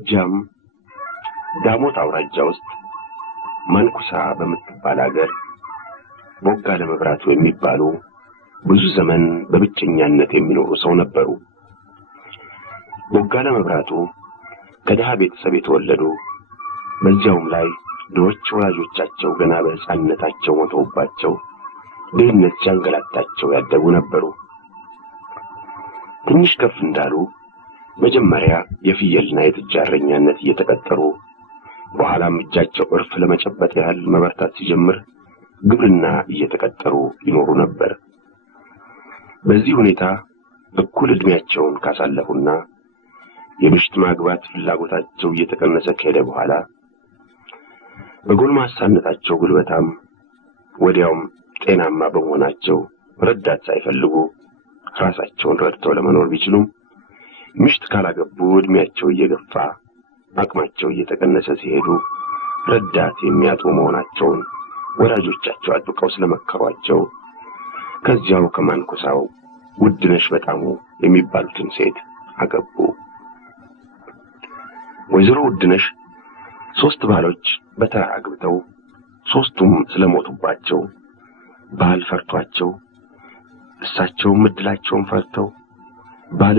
በጎጃም ዳሞት አውራጃ ውስጥ ማንኩሳ በምትባል ሀገር ቦጋለ መብራቱ የሚባሉ ብዙ ዘመን በብቸኛነት የሚኖሩ ሰው ነበሩ። ቦጋለ መብራቱ ከደሃ ቤተሰብ የተወለዱ በዚያውም ላይ ድሆች ወላጆቻቸው ገና በሕፃንነታቸው ሞተውባቸው ድህነት ሲያንገላታቸው ያደጉ ነበሩ። ትንሽ ከፍ እንዳሉ መጀመሪያ የፍየልና የጥጃ እረኛነት እየተቀጠሩ በኋላም እጃቸው እርፍ ለመጨበጥ ያህል መበርታት ሲጀምር ግብርና እየተቀጠሩ ይኖሩ ነበር። በዚህ ሁኔታ እኩል ዕድሜያቸውን ካሳለፉና የምሽት ማግባት ፍላጎታቸው እየተቀነሰ ከሄደ በኋላ በጎልማሳነታቸው ጉልበታም ወዲያውም ጤናማ በመሆናቸው ረዳት ሳይፈልጉ ራሳቸውን ረድተው ለመኖር ቢችሉም ምሽት ካላገቡ ዕድሜያቸው እየገፋ አቅማቸው እየተቀነሰ ሲሄዱ ረዳት የሚያጡ መሆናቸውን ወላጆቻቸው አጥብቀው ስለመከሯቸው ከዚያው ከማንኩሳው ውድነሽ በጣሙ የሚባሉትን ሴት አገቡ። ወይዘሮ ውድነሽ 3 ባሎች በተራ አግብተው 3ቱም ስለሞቱባቸው ባል ፈርቷቸው እሳቸውም ዕድላቸውን ፈርተው ባል